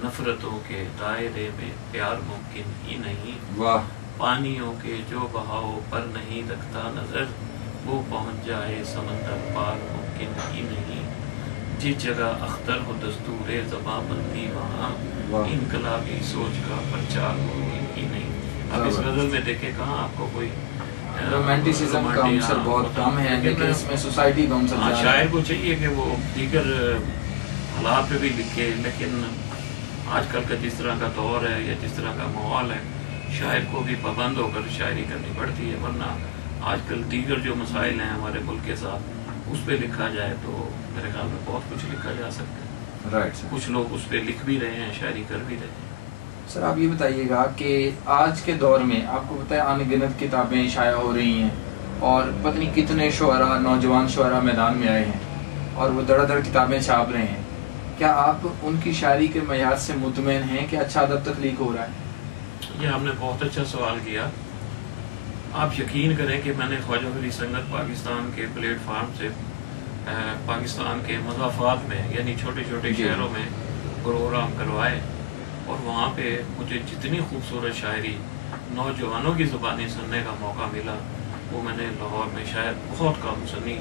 नफरतों के दायरे में प्यार मुमकिन ही नहीं। वाह। पानियों के जो बहाव पर नहीं रखता नजर, वो पहुंच जाए समंदर पार मुमकिन ही नहीं। जिस जगह अख्तर हो दस्तूरे ज़बां बनती वहाँ, इनकलाबी सोच का प्रचार मुमकिन ही नहीं। अब इस गजल में देखे कहाँ आपको कोई रोमांटिसिज्म का अंसर बहुत कम है, लेकिन इसमें सोसाइटी का अंसर ज़्यादा है। शायर को चाहिए कि वो दीगर हालात पे भी लिखे, लेकिन आजकल का जिस तरह का दौर है या जिस तरह का माहौल है, शायर को भी पाबंद होकर शायरी करनी पड़ती है, वरना आजकल दीगर जो मसाइल हैं हमारे मुल्क के साथ, उस पर लिखा जाए तो मेरे ख्याल में बहुत कुछ लिखा जा सकता है। Right sir. कुछ लोग उस पर लिख भी रहे हैं, शायरी कर भी रहे हैं। सर आप ये बताइएगा कि आज के दौर में आपको पता है अनगिनत किताबें शाया हो रही हैं और पता नहीं कितने शुअरा, नौजवान शुअरा मैदान में आए हैं और वो दर किताबें छाप रहे हैं। क्या आप उनकी शायरी के मयार से मुतमईन हैं कि अच्छा अदब तख्लीक हो रहा है? ये आपने बहुत अच्छा सवाल किया। आप यकीन करें कि मैंने ख्वाजा वली संगत पाकिस्तान के प्लेटफार्म से पाकिस्तान के मज़ाफ़ात में यानी छोटे छोटे शहरों में प्रोग्राम करवाए और वहाँ पे मुझे जितनी खूबसूरत शायरी नौजवानों की ज़ुबानी सुनने का मौका मिला वो मैंने लाहौर में शायद बहुत कम सुनी।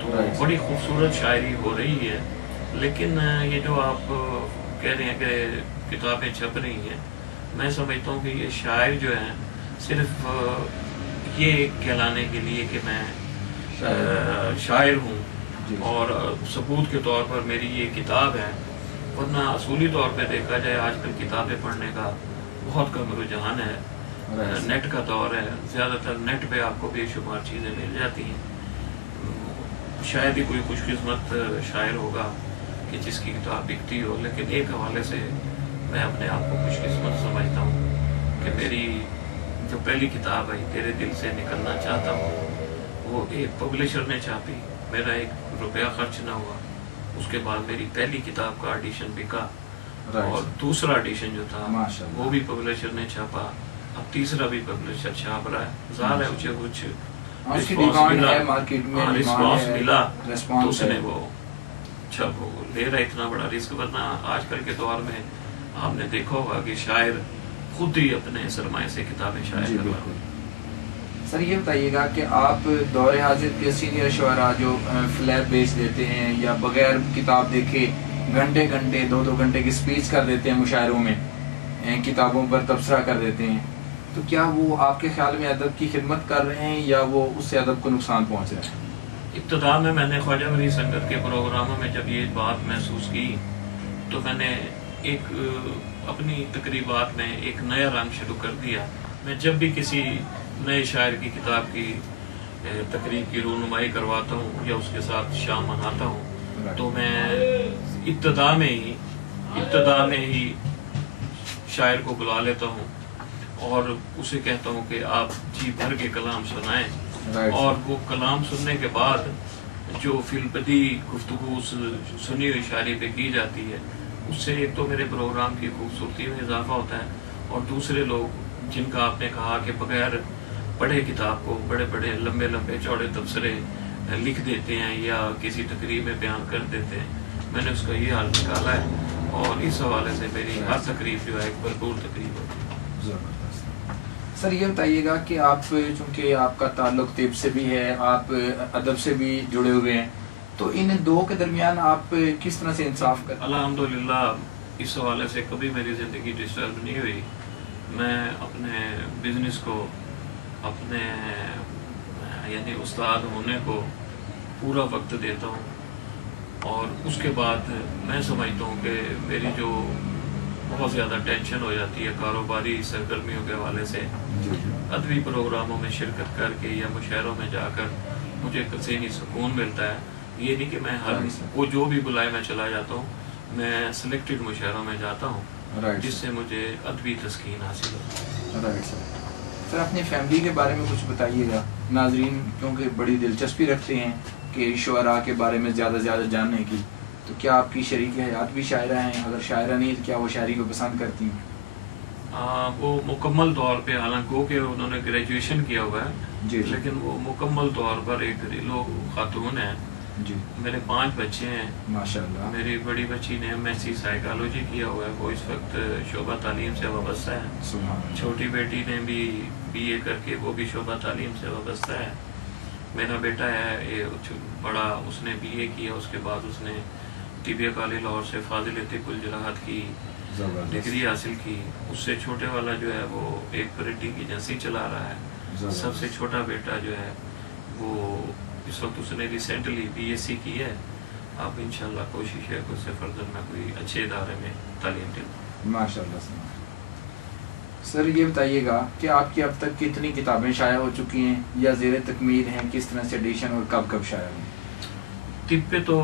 तो बड़ी खूबसूरत शायरी हो रही है, लेकिन ये जो आप कह रहे हैं कि किताबें छप रही हैं, मैं समझता हूँ कि ये शायर जो हैं सिर्फ ये कहलाने के लिए कि मैं शायर हूँ और सबूत के तौर पर मेरी ये किताब है, वरना असूली तौर पे देखा जाए आजकल किताबें पढ़ने का बहुत कम रुझान है। नेट का दौर है, ज़्यादातर नेट पे आपको बेशुमार चीज़ें मिल जाती हैं। शायद ही कोई खुशकिस्मत शायर होगा कि जिसकी किताब बिकती हो, लेकिन एक हवाले से मैं अपने आप को खुशकिस्मत समझता हूँ कि मेरी जो पहली किताब है तेरे दिल से निकलना चाहता हूँ, वो एक पब्लिशर ने छापी, मेरा 1 रुपया खर्च ना हुआ। उसके बाद मेरी पहली किताब का एडिशन बिका और दूसरा एडिशन जो था वो भी पब्लिशर ने छापा, अब तीसरा भी पब्लिशर छाप रहा है। ज़ाहिर है उसे कुछ रिस्पॉन्स मिला तो उसने वो छप ले रहा, इतना बड़ा रिस्क, वरना आजकल के दौर में आपने देखा होगा कि शायर खुद ही अपने सरमाए से किताबें शायर करवा रहे हैं। सर ये बताइएगा कि आप दौरे हाजिर के सीनियर शुअरा जो फ्लैप बेच देते हैं या बगैर किताब देखे घंटे घंटे 2-2 घंटे की स्पीच कर देते हैं मुशायरों में, किताबों पर तबसरा कर देते हैं, तो क्या वो आपके ख्याल में अदब की खिदमत कर रहे हैं या वो उससे अदब को नुकसान पहुँच रहा है? इब्तिदा में मैंने ख्वाजा वली संगत के प्रोग्रामों में जब ये बात महसूस की तो मैंने एक अपनी तकरीबात में एक नया रंग शुरू कर दिया। मैं जब भी किसी नए शायर की किताब की तकरीब की रूनुमाई करवाता हूँ या उसके साथ शाम मनाता हूँ तो मैं इब्तिदा में ही शायर को बुला लेता हूँ और उसे कहता हूँ कि आप जी भर के कलाम सुनाएं। और वो कलाम सुनने के बाद जो फिलबदी गुफ्तगू सुनी हुई शायरी पे की जाती है, उससे एक तो मेरे प्रोग्राम की खूबसूरती में इजाफा होता है और दूसरे लोग जिनका आपने कहा कि बगैर पढ़े किताब को बड़े बड़े लंबे लंबे चौड़े तबसरे लिख देते हैं या किसी तकरीब में बयान कर देते हैं, मैंने उसका ये हाल निकाला है और इस हवाले से मेरी हर तकरीब जो है एक भरपूर तकरीब होती है। सर ये बताइएगा कि आप चूँकि आपका ताल्लुक तिब से भी है, आप अदब से भी जुड़े हुए हैं, तो इन दो के दरमियान आप किस तरह से इंसाफ करते हैं? अल्हम्दुलिल्लाह इस हवाले से कभी मेरी ज़िंदगी डिस्टर्ब नहीं हुई। मैं अपने बिजनेस को, अपने यानी उस्ताद होने को पूरा वक्त देता हूँ और उसके बाद मैं समझता हूँ कि मेरी जो बहुत ज़्यादा टेंशन हो जाती है कारोबारी सरगर्मियों के हवाले से, अदबी प्रोग्रामों में शिरकत करके या मुशायरों में जाकर मुझे कसीनी सुकून मिलता है। ये नहीं कि मैं हर वो जो भी बुलाए मैं चला जाता हूँ, मैं सिलेक्टेड मुशायरों में जाता हूँ जिससे मुझे अदबी तस्कीन हासिल होती है। सर अपनी फैमिली के बारे में कुछ बताइएगा, नाजरीन क्योंकि बड़ी दिलचस्पी रखते हैं कि शुअरा के बारे में ज़्यादा से ज़्यादा जानने की, तो क्या आपकी शरीक हयात भी शायरा हैं? अगर शायरा नहीं तो क्या वो शायरी को पसंद करती हैं? वो मुकम्मल तौर पे, हालांकि उन्होंने ग्रेजुएशन किया हुआ है, लेकिन वो मुकम्मल तौर पर एक घरेलू खातून है جی میرے 5 بچے ہیں ماشاءاللہ. میری بڑی بچی نے MSc سائیکالوجی کیا ہوا ہے وہ اس وقت شعبہ تعلیم سے وابستہ ہے سبحان اللہ. چھوٹی بیٹی نے بھی BA کر کے وہ بھی شعبہ تعلیم سے وابستہ ہے میرا بیٹا ہے یہ بڑا اس نے BA کیا اس کے بعد اس نے طبیہ کالج لاہور سے فاضل طب الجراحت کی زبردست. ڈگری حاصل کی اس سے چھوٹے والا جو ہے وہ ایک پرنٹنگ ایجنسی چلا رہا ہے زبردست. سب سے چھوٹا بیٹا جو ہے وہ اس وقت اس نے ریسنٹلی BSc کی ہے اب انشاءاللہ کوشش ہے کہ اس سے فردر میں کوئی اچھے ادارے میں تعلیم دوں. ماشاءاللہ. سر یہ بتائیے گا کہ آپ کی اب تک کتنی کتابیں شائع ہو چکی ہیں یا زیر تکمیل ہیں کس طرح سے ایڈیشن اور کب کب شائع ہوئی؟ طب پہ تو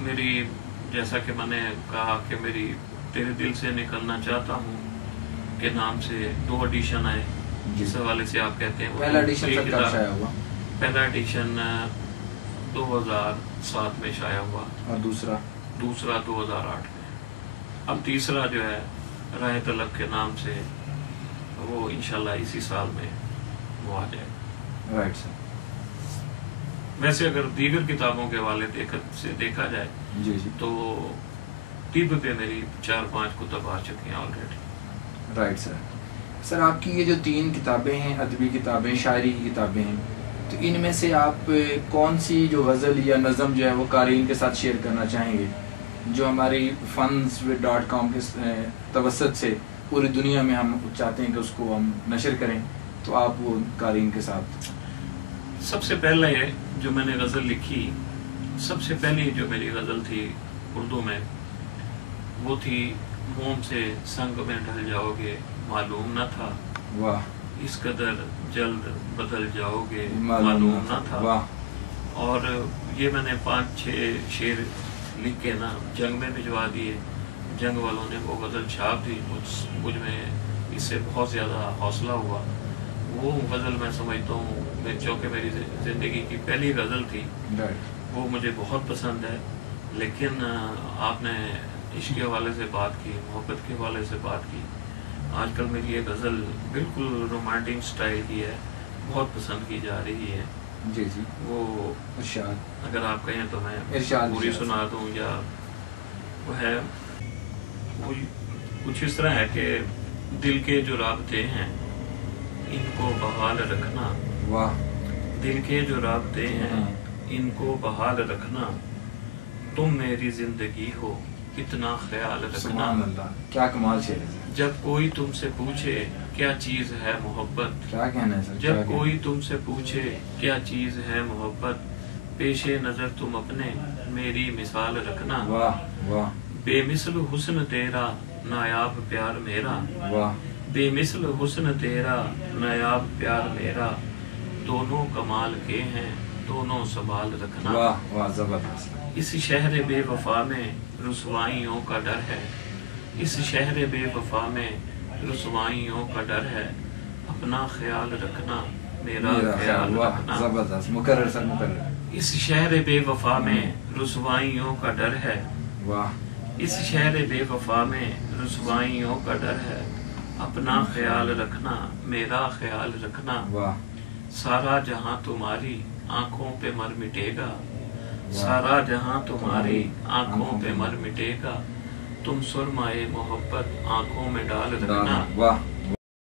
میری جیسا کہ میں نے کہا کہ میری تیرے دل سے نکلنا چاہتا ہوں کے نام سے 2 ایڈیشن آئے جس حوالے سے آپ کہتے ہیں پہلا ایڈیشن سر کب شائع ہوا؟ پہلا ایڈیشن 2007 میں شائع ہوا اور دوسرا 2008 میں اب تیسرا جو ہے راہ طلب کے نام سے وہ انشاءاللہ اسی سال میں وہ آ جائے گا. Right sir. ویسے اگر دیگر کتابوں کے حوالے سے دیکھا جائے جی جی تو طب پہ میری 4-5 کتب آ چکی ہیں آلریڈی. Right sir. سر آپ کی یہ جو 3 کتابیں ہیں ادبی کتابیں شاعری کی کتابیں ہیں تو ان میں سے آپ کون سی جو غزل یا نظم جو ہے وہ قارئین کے ساتھ شیئر کرنا چاہیں گے جو ہماری funds.com کے توسط سے پوری دنیا میں ہم چاہتے ہیں کہ اس کو ہم نشر کریں تو آپ وہ قارئین کے ساتھ؟ سب سے پہلے جو میں نے غزل لکھی سب سے پہلی جو میری غزل تھی اردو میں وہ تھی موم سے سنگ میں ڈھل جاؤ گے معلوم نہ تھا واہ اس قدر جلد بدل جاؤ گے معلوم نہ تھا. واہ. اور یہ میں نے 5-6 شعر لکھ کے نا جنگ میں بھجوا دیے جنگ والوں نے وہ غزل چھاپ دی مجھ میں اس سے بہت زیادہ حوصلہ ہوا. وہ غزل میں سمجھتا ہوں چونکہ میری زندگی کی پہلی غزل تھی وہ مجھے بہت پسند ہے. لیکن آپ نے عشق کے حوالے سے بات کی محبت کے حوالے سے بات کی آج کل میری یہ غزل بالکل رومانٹک سٹائل کی ہے بہت پسند کی جا رہی ہے. جی جی وہ ارشاد اگر آپ کہیں تو میں ارشاد پوری سنا دوں یا وہ ہے وہ کچھ اس طرح ہے کہ دل کے جو رابطے ہیں ان کو بحال رکھنا. واہ. دل کے جو رابطے ہیں ان کو بحال رکھنا تم میری زندگی ہو اتنا خیال رکھنا. سبحان اللہ کیا کمال شعر ہے. جب کوئی تم سے پوچھے کیا چیز ہے محبت کیا کہنا ہے سر. جب کوئی تم سے پوچھے کیا چیز ہے محبت پیش نظر تم اپنے میری مثال رکھنا. واہ واہ. بے مثل حسن تیرا نایاب پیار میرا واہ. بے مثل حسن تیرا نایاب پیار میرا دونوں کمال کے ہیں دونوں سنبھال رکھنا. واہ واہ زبردست. اس شہر بے وفا میں رسوائیوں کا ڈر ہے اس شہر بے وفا میں رسوائیوں کا ڈر ہے اپنا خیال رکھنا میرا خیال رکھنا. زبردست. مکرر سر مکرر. اس شہر بے وفا میں رسوائیوں کا ڈر ہے واہ. اس شہر بے وفا میں رسوائیوں کا ڈر ہے اپنا خیال رکھنا میرا خیال رکھنا. واہ. سارا جہاں تمہاری آنکھوں پہ مر مٹے گا سارا جہاں تمہاری آنکھوں پہ مر مٹے گا تم سرمائے محبت آنکھوں میں ڈال رکھنا. واہ.